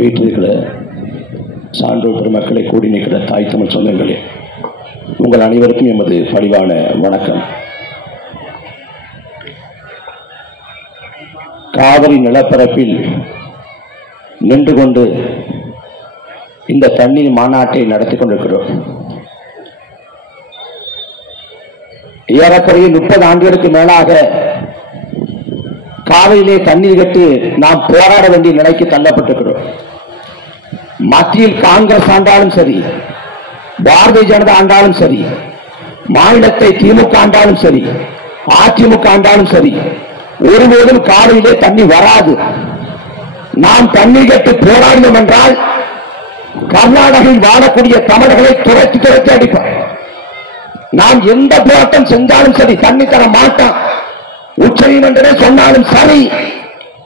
வீட்டில் சான்றோர் பெருமக்களை கூடி நிற்கிற தாய் தமிழ் சொந்தங்களே, உங்கள் அனைவருக்கும் எமது பணிவான வணக்கம். காவிரி நிலப்பரப்பில் நின்று கொண்டு இந்த தண்ணீர் மாநாட்டை நடத்தி கொண்டிருக்கிறோம். ஏறக்குறைய 30 ஆண்டுகளுக்கு மேலாக காவிரியிலே தண்ணீர் கட்டி நாம் போராட வேண்டிய நிலைக்கு தள்ளப்பட்டிருக்கிறோம். மத்தியில் காங்கிரஸ் ஆண்டாலும் சரி, பாரதிய ஜனதா ஆண்டாலும் சரி, மாநிலத்தை திமுக ஆண்டாலும் சரி, அதிமுக ஆண்டாலும் சரி, ஒருபோதும் காவிரியிலே தண்ணி வராது. நாம் தண்ணீர் கட்டி போராடினோம் என்றால் கர்நாடகையில் வாழக்கூடிய தமிழர்களை துரத்தி துரத்தி அடிப்பார். நாம் எந்த போராட்டம் செஞ்சாலும் சரி, தண்ணி தர மாட்டோம். உச்ச நீதிமன்றமே சொன்னாலும் சரி,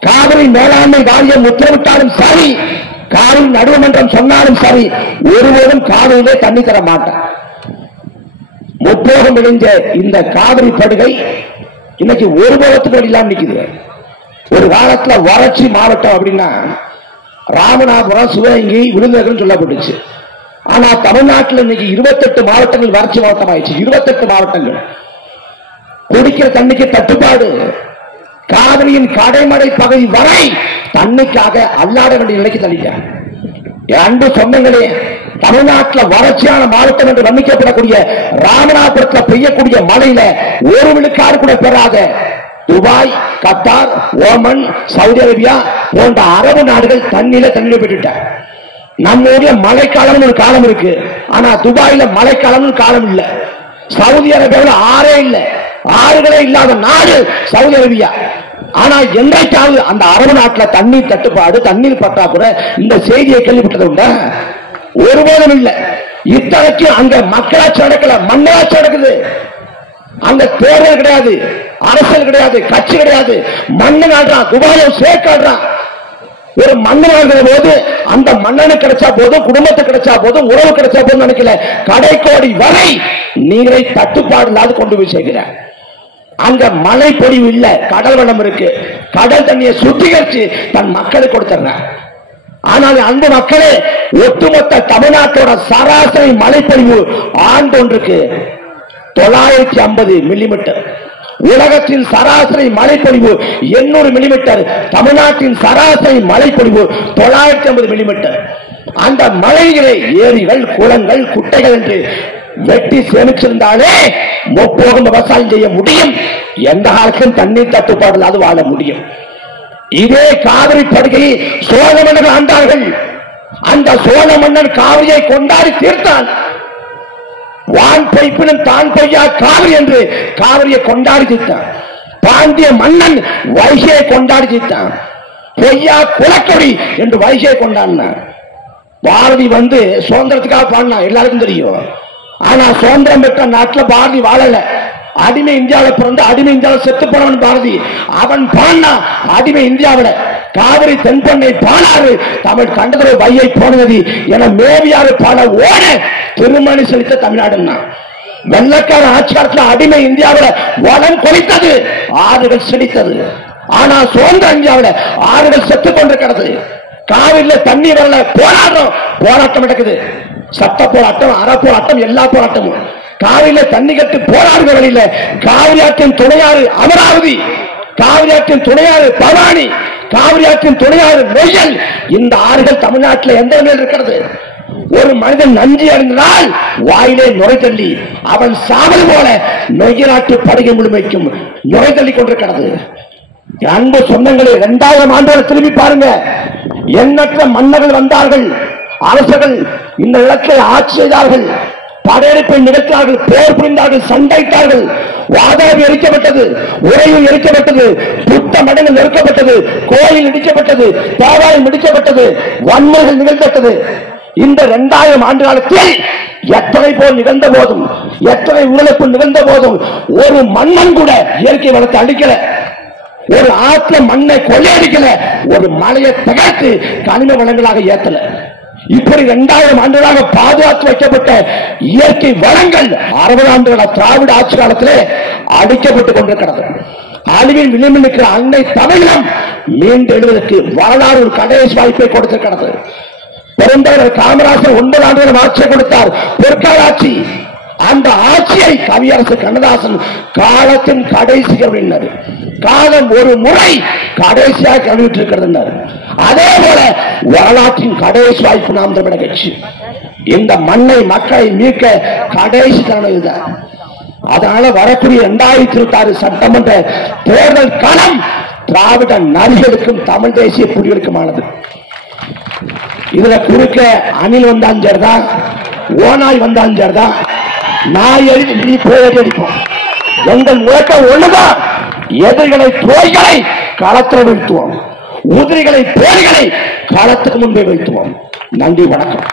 காவிரி மேலாண்மை வாரியம் உத்தரவிட்டாலும் சரி, காவிரி நடுவமன்றம் சொன்னாலும் சரி, ஒருவரும் காவிரியிலே தண்ணி தர மாட்டார். முப்போகம் விளைஞ்ச இந்த காவிரி படுகை இன்னைக்கு ஒரு போகத்துக்கு இல்லாம நிக்குது. ஒரு காலத்துல வறட்சி மாவட்டம் அப்படின்னா ராமநாதபுரம், சிவகங்கை, விருதுநகர் சொல்லப்பட்டுச்சு. ஆனா தமிழ்நாட்டில் இன்னைக்கு 28 மாவட்டங்கள் வறட்சி மாவட்டம் ஆயிடுச்சு. 28 மாவட்டங்கள். குடிக்கிற தண்ணிக்கு தட்டுப்பாடு. காவிரியின் கடைமடை பகுதி வரை தண்ணிக்காக அல்லாட வேண்டிய நிலைக்கு தள்ளிட்டார். அன்பு சொந்தங்களே, தமிழ்நாட்டில் வறட்சியான மாவட்டம் என்று வர்ணிக்கப்படக்கூடிய ராமநாதபுரத்தில் பெய்யக்கூடிய மழையில ஒரு விழுக்காடு கூட பெறாத Dubai, Qatar, Oman, Saudi Arabia போன்ற அரபு நாடுகள் தண்ணியில பெற்றுட்டார். நம்ம ஊர்ல மழைக்காலம் ஒரு காலம் இருக்கு, ஆனா துபாயில மழைக்காலம் காலம் இல்ல. சவுதி அரேபியாவில் ஆறே இல்ல, ஆறுகளே இல்லாத நாடு சவுதி அரேபியா. ஆனா என்றைக்காவது அந்த அரபு நாட்டில் தண்ணீர் தட்டுப்பாடு, தண்ணீர் பற்றாக்குறை இந்த செய்தியை கேள்விப்பட்டது உண்டா? ஒருபோதும் இல்லை. இத்தனைக்கு அங்க மக்களாட்சி நடக்கல, மண்ணாட்சி நடக்குது. அங்க தேர்தல் கிடையாது, அரசியல் கிடையாது, கட்சி கிடையாது. மண்ணு நாடுறான், துபாயை சேர்க்காடுறான். ஒரு மண்ணு வாழ்கிற போது அந்த மண்ணனு கிடைச்சா போதும், குடும்பத்துக்கு கிடைச்சா போதும், உறவு கிடைச்சா போதும் நினைக்கல. கடைக்கோடி வரை நீரை தட்டுப்பாடு இல்லாது கொண்டு போய் சேர்க்கிறார். அங்க மழை பொழிவு இல்ல, கடல் வளம் இருக்கு. கடல் தண்ணியை சுத்திகரிச்சு தன் மக்களுக்கு கொடுத்துறார். ஆனால் அந்த மக்களே, ஒட்டுமொத்த தமிழ்நாட்டோட சராசரி மழைப்பொழிவு ஆண்டொன்றுக்கு 950 மில்லிமீட்டர். உலகத்தின் சராசரி மழைப்பொழிவு 800 மில்லிமீட்டர். தமிழ்நாட்டின் சராசரி மழைப்பொழிவு 950 மில்லிமீட்டர். அந்த மழைகளை ஏரிகள், குளங்கள், குட்டைகள் என்று வெட்டி சேமிச்சிருந்தாலே முப்போகம் விவசாயம் செய்ய முடியும். எந்த காலத்திலும் தண்ணீர் தட்டுப்பாடு இல்லாது வாழ முடியும். இதே காவிரி படுகையை சோழ மன்னர்கள் ஆண்டார்கள். அந்த சோழ மன்னன் காவிரியை கொண்டாடி தீர்த்தான். வான் பொய்ப்பினும் தான் பொய்யா காவிரி என்று காவிரியை கொண்டாடி தீர்த்தான். பாண்டிய மன்னன் வைகையை கொண்டாடி தீர்த்தான். பொய்யா குலக்கொடி என்று வைகையை கொண்டாடினான். பாரதி சுதந்திரத்துக்காக பாடினான், எல்லாருக்கும் தெரியும். ஆனா சுதந்திரம் பெற்ற நாட்டில் பாரதி வாழல. அடிமை இந்தியாவில் பிறந்து அடிமை இந்தியாவில் செத்து போனவன் பாரதி. அவன் பாடினா அடிமை இந்தியாவில். காவிரி தென்பண்ணை பாடாறு தமிழ் கண்டதுரை வையை போனது என மேவியாறு பாட ஓட திருமணி செலுத்த தமிழ்நாடுன்னா. வெள்ளக்கார ஆட்சி காலத்தில் அடிமை இந்தியாவில் வளம் கொளித்தது, ஆறுகள் செழித்தது. ஆனா சுதந்திர இந்தியாவில் ஆறுகள் செத்து கொண்டிருக்கிறது. காவிரியில தண்ணி வரல, போராட்டம் போராட்டம் நடக்குது. சட்ட போராட்டம், அற போராட்டம், எல்லா போராட்டமும். காவிரியில தண்ணி கட்டு போராடுகிற வழியில காவிரி ஆற்றின் துணையாறு அமராவதி, காவிரி ஆற்றின் துணையாறு பவானி, காவிரி ஆற்றின் துணையாறு நொய்யல், இந்த ஆறுகள் தமிழ்நாட்டில் எந்த நிலையில் இருக்கிறது? ஒரு மனிதன் நன்றி அறிந்தால் வாயிலே நுரை தள்ளி அவன் சாவல் போல நொய்யலாற்று படுகை முழுமைக்கும் நுரை தள்ளி கொண்டிருக்கிறது. அன்பு சொந்தங்களே, 2000 ஆண்டுகள் திரும்பி பாருங்க. எண்ணற்ற மன்னர்கள் வந்தார்கள், அரசர்கள் இந்த நிலத்தை ஆட்சி செய்தார்கள், படையெடுப்பை நிகழ்த்தார்கள், போர் புரிந்தார்கள், சண்டையிட்டார்கள். வாதாபி எரிக்கப்பட்டது, உறையூர் எரிக்கப்பட்டது, புத்த மடங்கள் நெருக்கப்பட்டது, கோயில் இடிக்கப்பட்டது, தேவாலயம் இடிக்கப்பட்டது, வன்முறைகள் நிகழ்த்தது. இந்த 2000 ஆண்டு காலத்தில் எத்தனை போல் நிகழ்ந்த போதும், எத்தனை உயிரிழப்பு நிகழ்ந்த போதும் ஒரு மன்னன் கூட இயற்கை வளத்தை அழிக்கல, ஒரு ஆற்ற மண்ணை கொள்ளையடிக்கல, ஒரு மலையை தகர்த்து கனிம வளங்களாக ஏத்தல. இப்படி 2000 ஆண்டுகளாக பாதுகாத்து வைக்கப்பட்ட இயற்கை வளங்கள் 60 ஆண்டுகள திராவிட ஆட்சி காலத்திலே அடிக்கப்பட்டுக் கொண்டிருக்கிறது. அழிவின் விளிம்பில் இருக்கிற அன்னை தமிழம் மீண்டு எழுவதற்கு வரலாறு ஒரு கடைசி வாய்ப்பை கொடுத்திருக்கிறது. பெருந்தலைவர் காமராஜர் 9 ஆண்டுகள் ஆட்சியை கொடுத்தார், பொற்கால ஆட்சி. அந்த ஆட்சியை கவியரசர் கண்ணதாசன் காலத்தின் கடைசி கவிஞர், காலம் ஒரு முறை கடைசியாக கவிழ்த்திருக்கிறது. அதே போல வரலாற்றின் கடைசி வாய்ப்பு நாம் தமிழர் கட்சி. இந்த மண்ணை மக்களை மீட்க கடைசி தருணம் இதுதான். அதனால வரக்கூடிய 2026 சட்டமன்ற தேர்தல் களம் திராவிட நரிகளுக்கும் தமிழ் தேசிய புலிகளுக்குமானது. இதுல குறுக்க அணில் வந்தாலும் சரிதான், ஓனாய் வந்தாலும் சரிதான், நாய் எழுதி போய் அடிப்போம். எங்கள் முழக்கம் ஒண்ணுதான், எதிரிகளை துரோகிகளை களத்தில் வீழ்த்துவோம், உதிரிகளை போரிகளை களத்துக்கு முன்பே வீழ்த்துவோம். நன்றி, வணக்கம்.